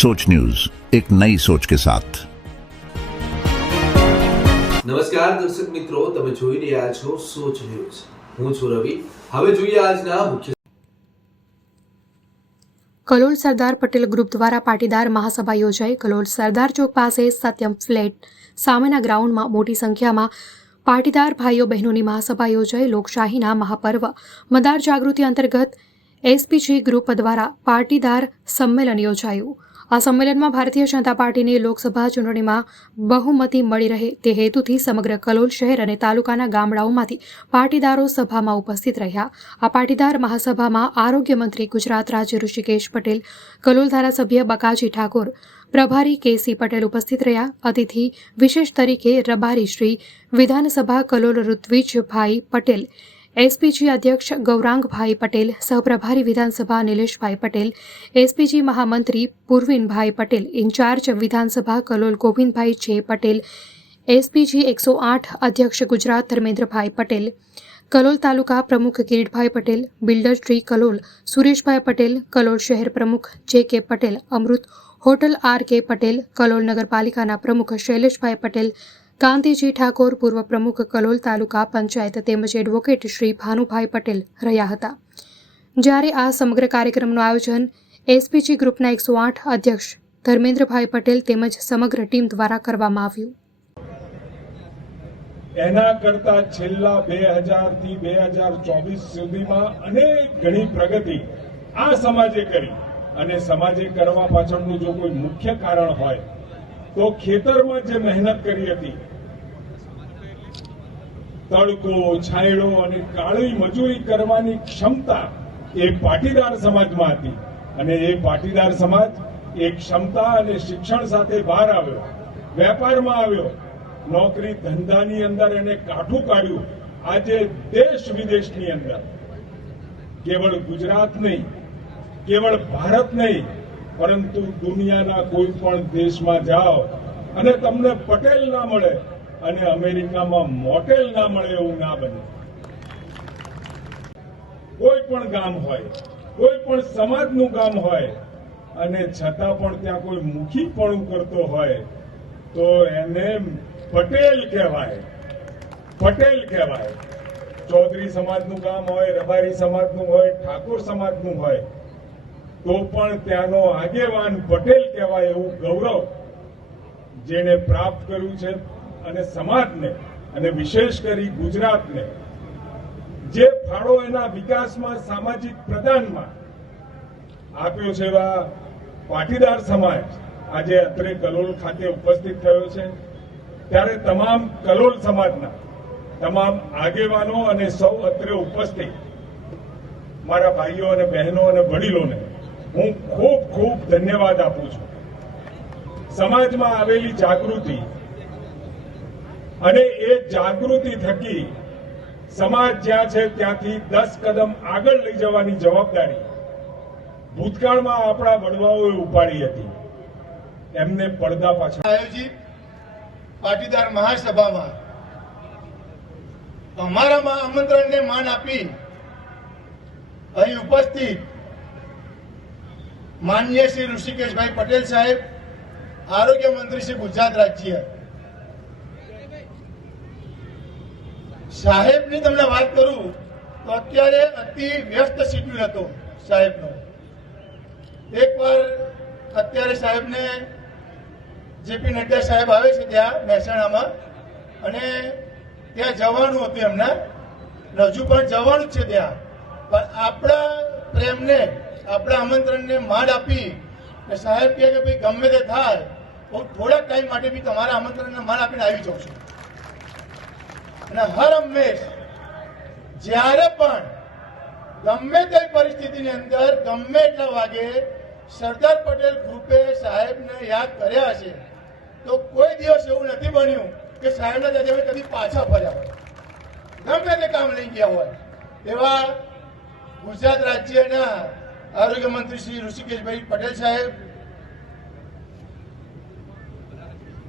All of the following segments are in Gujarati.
सोच न्यूज एक नई सोच के साथ નમસ્કાર દર્શક મિત્રો તમે જોઈ રહ્યા છો સોચ ન્યૂઝ હું છું રવિ હવે જોઈએ આજના મુખ્ય કલોલ સરદાર પટેલ ગ્રુપ દ્વારા પાટીદાર મહાસભા યોજાઈ કલોલ સરદાર ચોક પાસે સત્યમ ફ્લેટ સામેના ગ્રાઉન્ડમાં મોટી સંખ્યામાં પાટીદાર ભાઈઓ બહેનોની મહાસભા યોજાઈ લોકશાહીના મહાપર્વ મદાર જાગૃતિ અંતર્ગત એસપીજી ગ્રુપ દ્વારા પાટીદાર સંમેલન યોજાયું આ સંમેલનમાં ભારતીય જનતા પાર્ટીની લોકસભા ચૂંટણીમાં બહુમતી મળી રહે તે હેતુથી સમગ્ર કલોલ શહેર અને તાલુકાના ગામડાઓમાંથી પાટીદારો સભામાં ઉપસ્થિત રહ્યા. આ પાટીદાર મહાસભામાં આરોગ્ય મંત્રી ગુજરાત રાજ્ય ઋષિકેશ પટેલ, કલોલ ધારાસભ્ય બકાજી ઠાકોર, પ્રભારી કેસી પટેલ ઉપસ્થિત રહ્યા. અતિથિ વિશેષ તરીકે રબારી શ્રી વિધાનસભા કલોલ ઋત્વિજભાઈ પટેલ એસપીજી અધ્યક્ષ ગૌરાંગભાઈ પટેલ, સહપ્રભારી વિધાનસભા નિલેશભાઈ પટેલ, એસપીજી મહામંત્રી પૂર્વિનભાઈ પટેલ, ઇન્ચાર્જ વિધાનસભા કલોલ ગોવિંદભાઈ છે પટેલ, એસપીજી એકસો આઠ અધ્યક્ષ ગુજરાત ધર્મેન્દ્રભાઈ પટેલ, કલોલ તાલુકા પ્રમુખ કિરીટભાઈ પટેલ, બિલ્ડર શ્રી કલોલ સુરેશભાઈ પટેલ, કલોલ શહેર પ્રમુખ જે કે પટેલ, અમૃત hotel R K Patel, Kalol નગરપાલિકાના પ્રમુખ શૈલેષભાઈ પટેલ કાંતિજી ઠાકોર પૂર્વ પ્રમુખ કલોલ તાલુકા પંચાયત તેમજ એડવોકેટ શ્રી ભાનુભાઈ પટેલ રહ્યા હતા. જ્યારે આ સમગ્ર કાર્યક્રમનું આયોજન એસપીજી ગ્રુપના એકસો આઠ અધ્યક્ષ ધર્મેન્દ્રભાઈ પટેલ તેમજ સમગ્ર ટીમ દ્વારા કરવામાં આવ્યું. એના કરતા છેલ્લા બે હજારથી બે હજાર ચોવીસ સુધીમાં અનેક ઘણી પ્રગતિ આ સમાજે કરી અને સમાજે કરવા પાછળનું જો કોઈ મુખ્ય કારણ હોય, તો ખેતરમાં જે મહેનત કરી હતી તડકો, છાંયડો અને કાળી મજૂરી કરવાની ક્ષમતા એ પાટીદાર સમાજમાં હતી. અને એ પાટીદાર સમાજ એ ક્ષમતા અને શિક્ષણ સાથે બહાર આવ્યો. વેપારમાં આવ્યો. નોકરી ધંધાની અંદર એને કાઠું કાઢ્યું. આજે દેશ વિદેશની અંદર. કેવળ ગુજરાત નહીં, કેવળ ભારત નહીં, પરંતુ દુનિયાના કોઈ પણ દેશમાં જાઓ અને તમને પટેલ ના મળે. અને અમેરિકામાં મોટેલ ના મળે એવું ના બને. કોઈ પણ ગામ હોય, કોઈ પણ સમાજનું ગામ હોય, અને છતાં પણ ત્યાં કોઈ મુખીપણું કરતો હોય, તો એને પટેલ કહેવાય. પટેલ કહેવાય. ચૌધરી સમાજનું ગામ હોય, રબારી સમાજનું હોય, ઠાકોર સમાજનું હોય, તો પણ ત્યાંનો આગેવાન પટેલ કહેવાય એવું ગૌરવ જેને પ્રાપ્ત કર્યું છે. અને સમાજને અને વિશેષ કરી ગુજરાતને, જે ફાળો એના વિકાસમાં સામાજિક પ્રદાનમાં આપ્યો છે એવા પાટીદાર સમાજ, આજે અત્રે કલોલ ખાતે ઉપસ્થિત થયો છે, ત્યારે તમામ કલોલ સમાજના, તમામ આગેવાનો અને સૌ અત્રે ઉપસ્થિત, મારા ભાઈઓ અને બહેનો અને વડીલોને હું ખૂબ ખૂબ ધન્યવાદ આપું છું. સમાજમાં આવેલી જાગૃતિ અને એ જાગૃતિ થકી સમાજ જ્યાં છે ત્યાંથી દસ કદમ આગળ લઈ જવાની જવાબદારી ભૂતકાળમાં આપણા વડવાઓએ ઉપાડી હતી. એમને પડદા પાછળ આયોજિત પાટીદાર મહાસભામાં અમારામાં આમંત્રણને માન આપી અહીં ઉપસ્થિત માન્ય શ્રી ઋષિકેશભાઈ પટેલ સાહેબ, આરોગ્ય મંત્રી શ્રી ગુજરાત રાજ્ય. સાહેબની તમને વાત કરું, તો અત્યારે અતિ વ્યસ્ત શિડ્યુલ હતો સાહેબનો. એકવાર અત્યારે સાહેબને જેપી નડ્ડા સાહેબ આવે છે ત્યાં મહેસાણામાં, અને ત્યાં જવાનું હતું એમને. હજુ પણ જવાનું છે ત્યાં. પણ આપણા પ્રેમને, આપણા આમંત્રણને માડ આપી સાહેબ કે ભાઈ ગમે તે થાય, હું થોડાક ટાઈમ માટે બી તમારા આમંત્રણને માન આપીને આવી જાઉં છું. અને હર હંમેશ જ્યારે પણ ગમે તે પરિસ્થિતિની અંદર ગમે એટલા વાગે સરદાર પટેલ ગ્રુપે સાહેબને યાદ કર્યા છે તો કોઈ દિવસ એવું નથી બન્યું કે સાહેબના દાદાભાઈ કદી પાછા ફર્યા હોય. ગમે તે કામ લઈ ગયા હોય. એવા ગુજરાત રાજ્યના આરોગ્ય મંત્રી શ્રી ઋષિકેશભાઈ પટેલ સાહેબ,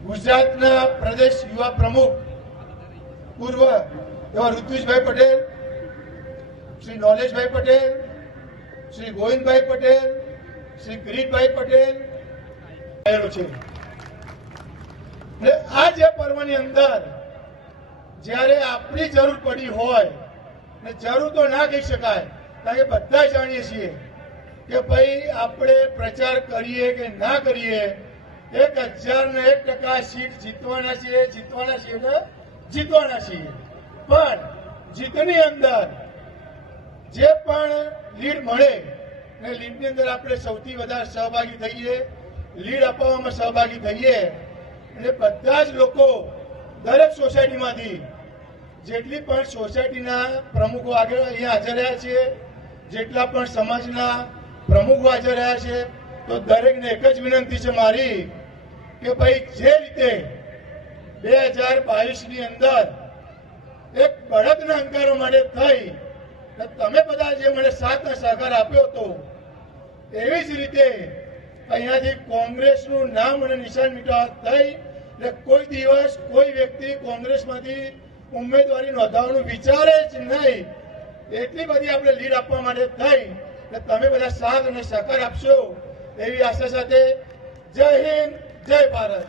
ગુજરાતના પ્રદેશ યુવા પ્રમુખ પૂર્વ એવા ઋત્વિજભાઈ પટેલ, શ્રી નોલેશભાઈ પટેલ, શ્રી ગોવિંદભાઈ પટેલ, શ્રી કિરીટભાઈ પટેલ છે. એટલે આ જે પર્વની અંદર જ્યારે આપણી જરૂર પડી હોય ને જરૂર તો ના કહી શકાય, કારણ કે બધા જાણીએ છીએ કે ભાઈ આપણે પ્રચાર કરીએ કે ના કરીએ, એક હજાર ને એક ટકા સીટ જીતવાના છીએ જીતવાના છીએ જીતવાના છીએ. પણ જીતની અંદર જે પણ લીડ મળે ને લીડની અંદર આપણે સૌથી વધારે સહભાગી થઈએ, લીડ અપાવવામાં સહભાગી થઈએ એટલે બધા જ લોકો દરેક સોસાયટીમાંથી જેટલી પણ સોસાયટીના પ્રમુખો આગળ અહીંયા હાજર રહ્યા છે, જેટલા પણ સમાજના પ્રમુખો હાજર રહ્યા છે, તો દરેકને એક જ વિનંતી છે મારી કે ભાઈ, જે રીતે બે હજાર બાવીસની અંદર એક બળદના અંકારો માટે થઈ ને તમે બધા જે મને સાથ સહકાર આપ્યો હતો, એવી જ રીતે અહીંયાથી કોંગ્રેસનું નામ અને નિશાન મીટવા થઈ એટલે કોઈ દિવસ કોઈ વ્યક્તિ કોંગ્રેસમાંથી ઉમેદવારી નોંધાવવાનું વિચારે જ નહીં. એટલી બધી આપણે લીડ આપવા માટે થઈ એટલે તમે બધા સાથ અને સહકાર આપશો એવી આશા સાથે જય હિન્દ, જય ભારત.